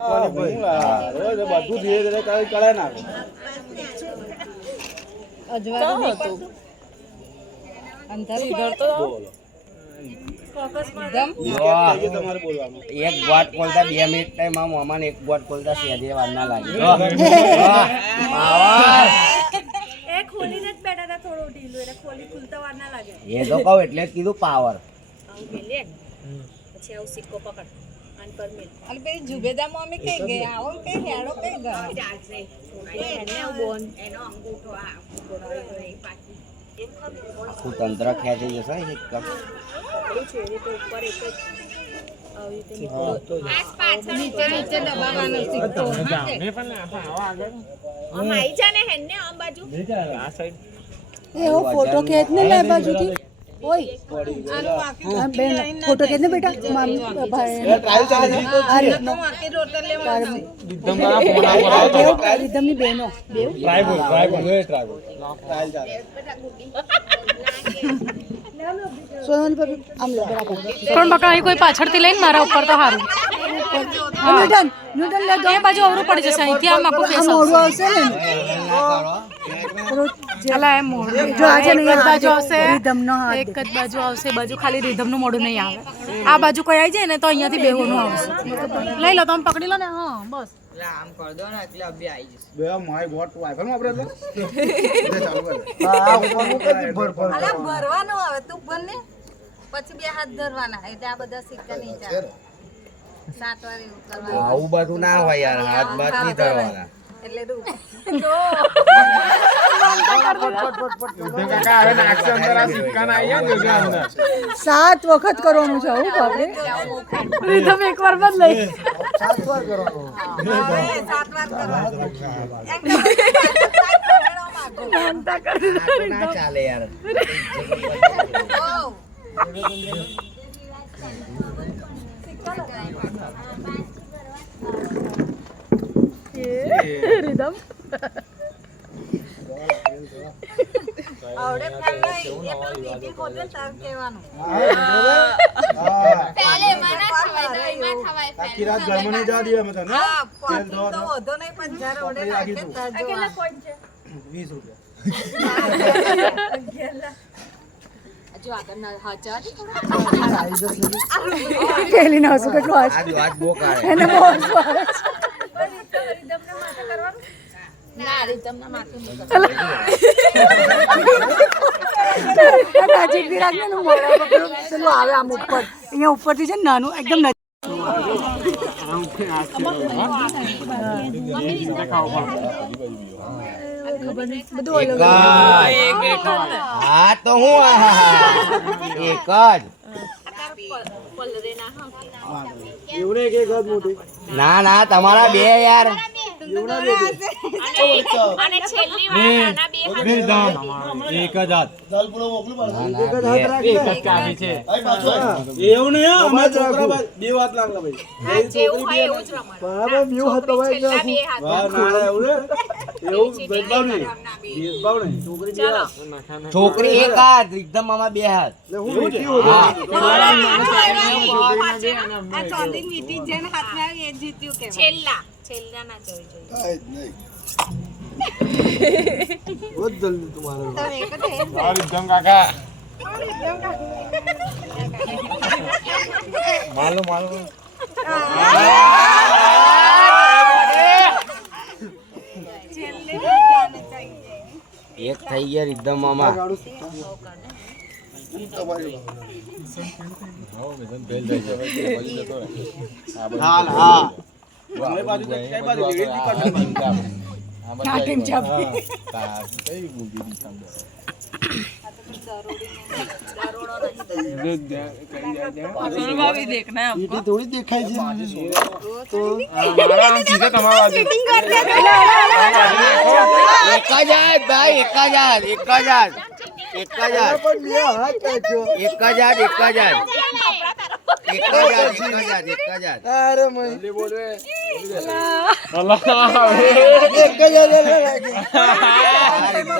બધું ધીરે ધીરે કરે નાખે એક ગોટ ખોલતા 2 મિનિટ ટાઈમ મામા ને એક ગોટ ખોલતા સેજે વાર ના લાગે એ તો કહું એટલે જ કીધું પાવર પછી આવું સિક્કો પકડ અને પર મિલ અને પેલી જુબેદા મમ્મી કઈ ગયા આવો કઈ હેડો કઈ ગયા એને બોન એનો અંગૂઠો આ પાકી આખું તંત્ર ખેંચી જશે એક કપ પકડ્યું છે એ તો ઉપર એક જ આવી રીતે નીચે દબાવવાનો સિક્કો ને પણ આગળ આમ આઈ જા ને હેને આમ બાજુ આ સાઈડ એવો ફોટો ખેંચ ને લે બાજુથી ઓય બેન ફોટો ખેંચ ને બેટા મામી ભાઈ ટ્રાયલ ચાલે આ રીતનો રીધમની બહેનો ટ્રાયલ ચાલે સોનાની ભાભી આમ લે બરાબર પણ બકા અહીં કોઈ પાછળથી લઈને મારા ઉપર તો સારું ન્યૂટન ન્યૂટન લે એ બાજુ અવરું પડી જશે અહીંથી આમ આખું ફેસ મોડું આવશે ને ચાલા એમ મોડું જો આજે એક જ બાજુ આવશે રીધમનો હાથ એક જ બાજુ આવશે બાજુ ખાલી રીધમનું મોઢું નહીં આવે આ બાજુ કોઈ આવી જાય ને તો અહીંયાથી બેહોનું આવશે લઈ લો તમે પકડી લો ને હા બસ આમ કર દો ને એટલે અભી આવી જશે બે માય ગોટ વાઈફાઈ માં આપણે ચાલુ કરે અલા ભરવાનું આવે તું ભર ને પછી બે હાથ ધરવાના એટલે આ બધા સિક્કા નહીં ચાલે 7 વાર એવું કરવાનું આવું બધું ના હોય યાર હાથ બાત નહીં ધરવાના એટલે રૂ કાકા હવે નાખશે અંદર આ સિક્કા ના આયા ને અંદર 7 વખત કરવાનું છે આવું બાપરે રીધમ એકવાર બદલાઈ 7 વાર કરવાનું હવે 7 વાર કરવાનું ના ચાલે યાર રીધમ આવડે કાલ નહીં એ પેલું દીદી કોદે તાર કહેવાનું પહેલે મના થવાય આખી રાત ઘરમાં નહીં જવા દીવા મતલબ ને હા પાટી તો વધો નહીં પણ જ્યારે ઓડે નાખે તાર કેટલા પોઈન્ટ છે 20 રૂપિયા જો આગળના હાચા કેલી ના શું કેટલું આજ આજ વાત બહુ કાઢે એને બહુ હસવું આવે છે ના રીતમના માથે નહીં નજીક થી રાખને નું મોડા પેલું આવે આમ ઉપર અહીંયા ઉપરથી છે ને નાનું એકદમ નજીક હા તો હું એક જ એવડે કે ઘર મોટી ના ના તમારા બે યાર અને છેલ્લી વાર આના બે હાથ એક જ હાથ દાલ પૂરો મોકલું ના, એક ના, જ હાથ રાખી એક જ કાફી છે. એવું નહીં હો અમાર છોકરા બે હાથ લાગલા ભાઈ હા જેવું હોય એવું જ રમવાનું બરાબર બે હાથ દબાઈ છેલ્લા બે હાથ વાહ ના એવું ને એવું ભેદભાવ નહીં ભેદભાવ નહીં છોકરી બે હાથ છોકરી એક હાથ એકદમ આમાં બે હાથ એટલે હું મીઠી હોતો આ ચોંદી મીઠી જેને હાથમાં આવી એ જીત્યું કે છેલ્લા ના જોઈ નહીં बहुत जल्दी तुम्हारा તો એક જ હે और एकदम काका मालो मालो એક થઈ ગયા એકદમ મામા हाल हाँ हमारे बाजू कई बाजू एक કાટીમ ચાપી थोड़ी दिखाई जी तो એક જ હાથ ભાઈ એક જ હાથ એક જ હાથ એક જ હાથ पर मेरा हाथ कैचो એક જ હાથ એક જ હાથ એક જ હાથ એક જ હાથ अरे मैं बोल रहे એક જ એકદમ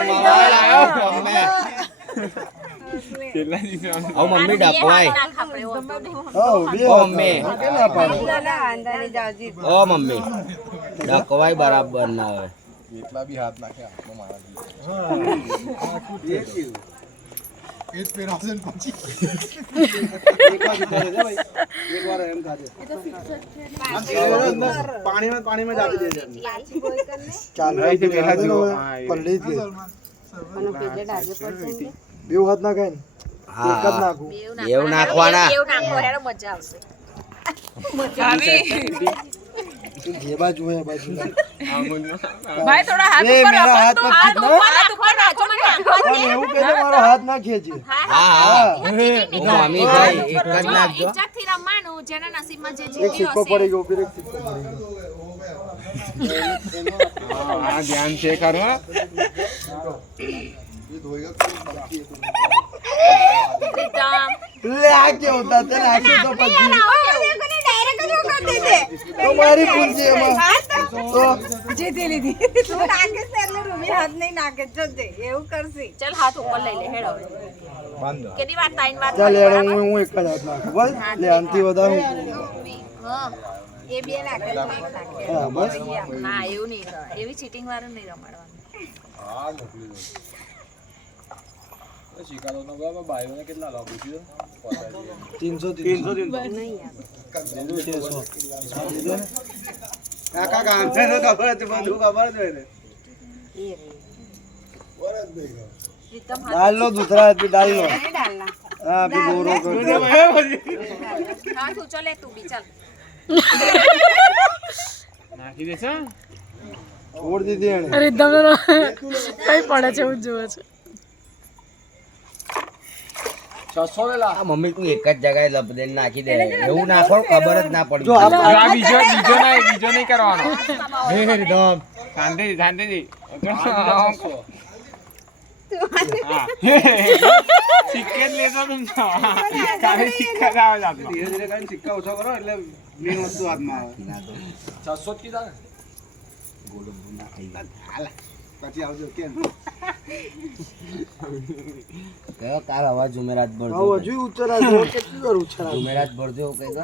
મામા લાયો ઓ મમ્મી ડકવાય ઓ મમ્મી ઓ મમ્મી ડકવાય બરાબર ના આવે એટલા બી હાથ નાખે આટલો મારા એ જ પહેરાવશે ને પછી એકવાર એમ ખાજે પાણીમાં જ આપી દેજે ચાલ પલડી જ ગઈ બેવ હાથ નાખાય ને એક જ નાખું એવું નાખવાના જે બાજુ હોય એ બાજુ ભાઈ થોડા હાથ એ ઉપર મેરા હાથ રખો, મત હાથ ખીંચના. ઉપર રાખો મને પણ એવું કે મારો હાથ ના ખેંચે હા હા ઓ મમ્મી ભાઈ એક જ નાખજો ઇજ્જતથી રમવાનું જેના નસીબમાં જે એક જીત્યું સિક્કો હશે. પડી ગયો ફિર એક સિક્કો પડી ગયો હા ધ્યાન છે કરો પ્રીતમ લે આ કે હોતા તે નાખી તો પછી તો મારી ભૂલ છે એમાં તો ચાલ હાથ ઉપર લઈ લે હેડો કેટલી વાર તાઈન વાર ચાલ યાર હું એક જ હાથ નાખું બસ લે આનથી વધારે હા એ બે નાખે તો એક નાખે. હા બસ ના એવું નહીં કરે. એવી ચીટિંગ વાળું નહીં રમાડવાનું. કાકા કામ છે ખબર છે બધું ખબર છે ને પ્રીતમ डाल लो दूसरा हाथ भी डाल लो हाँ अभी गोरो कर હાથ ઊંચો લે તું બી ચાલ. छोड़ दीजिए એને. રીધમ કઈ પડે છે એવું જોવે છે આ મમ્મી તું એક જ જગ્યાએ લપદેન નાખી દે એવું નાખો ખબર જ ના પડી જો આપ બીજો નહીં કરવાનો શાંતિથી સિક્કે જ લેતો तुमचा કાલે સિક્કા જ આવે જાતનો ધીરે ધીરે કરીને સિક્કા ઓછા કરો એટલે મેન વસ્તુ હાથમાં આવે 600 કીધા પછી આવજો કેમ કયો કાલ અવાજ જુમેરાત આવો ભરજો હજુ ઉચ્ચરા જો કેટલી વાર ઉચ્ચરા જુમેરાત ભરજો કઈ તો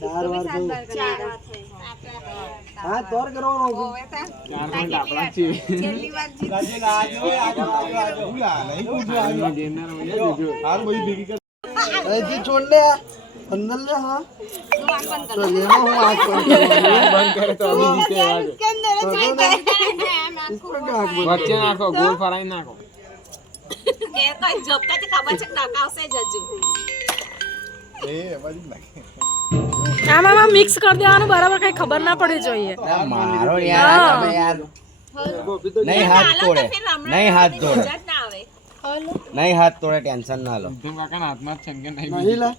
ચાર વાર જો હા તોર કરવાનો આપણા છે અહીંથી છોડ લે અંદર લે હા તો લેનો હું આંખ બંધ કરે તો અભી જીતે વાગે વચ્ચે નાખો ગોળ ફરાઈ નાખો એ કઈ ઝપકાથી ખબર છે કે ટકાવશે જ હજુ. એ બાજુ નાખે આમાં મિક્સ કરી દેવાનું બરાબર કઈ ખબર ના પડવી જોઈએ ના, મારો યાર તમે યાર નહીં હાથ તોડે નહીં હાથ તોડે જ ના આવે. નહીં હાથ તોડે ટેન્શન ના લો ધમ કાકાના હાથમાં જ છંગે નહીં નહીં લા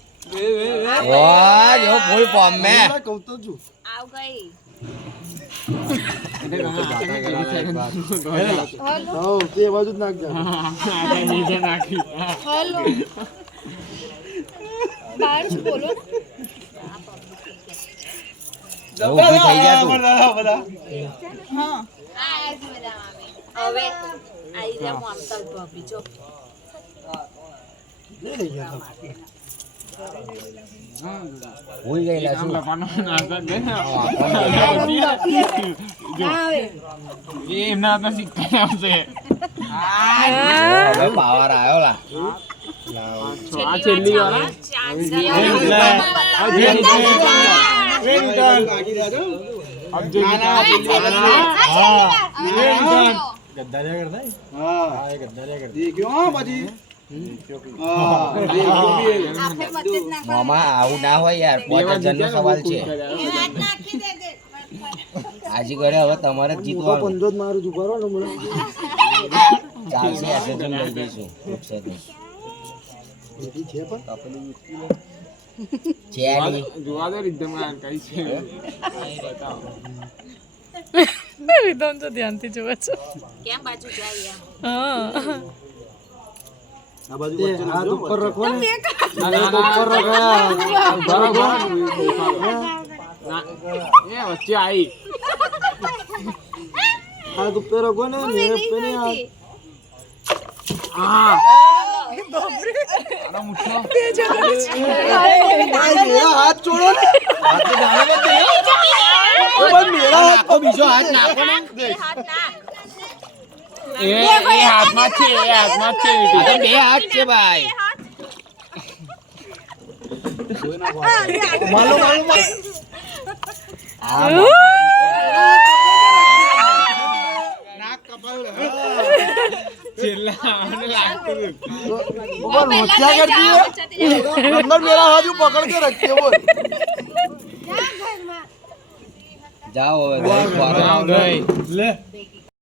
વાહ જો ફૂલ ફોર્મ મે કહું તો છું આવ ગઈ. એટલે તમે હાથે કરી છે હા તે બાજુ જ નાખજો આપણે નીચે નાખી ઊભી થઈ જા તું હવે આઈ જા મોમતલ ભાભી જો. ભૂલ ગયેલા શું લપવાનો નાસ્તા દે ને એ એમના હાથમાં સિક્કા આવશે હવે પાવર આવ્યો લા આ છેલ્લી વાર ચાન્સ હા દેખ્યો હા પછી હા મામા આવું ના હોય યાર 5000 નો સવાલ છે આજી ઘરે હવે તમારે જ જીતવાનું પંજો જ મારું છું કરો ને મને ચાલશે એસે તો લઈ જઈશું પૂછશે તો એથી છે પણ છે નહીં જોવા દે એકદમ કઈ છે રીધમ તો ધ્યાનથી જોવે છે કેમ બાજુ જાય એમ. હા આ બાજુ હાથ ઉપર રાખો ને ઉપર એ વચ્ચે આવી હાથ ઉપર રાખો ને મેરે પેને भाई मेरा हाथ छोड़ो ना भाई मेरा हाथ તો બીજો હાથ નાખો ને એ હાથમાં છે એ હાથમાં છે આ તો બે હાથ છે ભાઈ मालो છેલ્લા મને લાગતું क्या करती है अंदर मेरा हाथ यूं पकड़ के रखती है बोल જાઓ હવે હતું. લે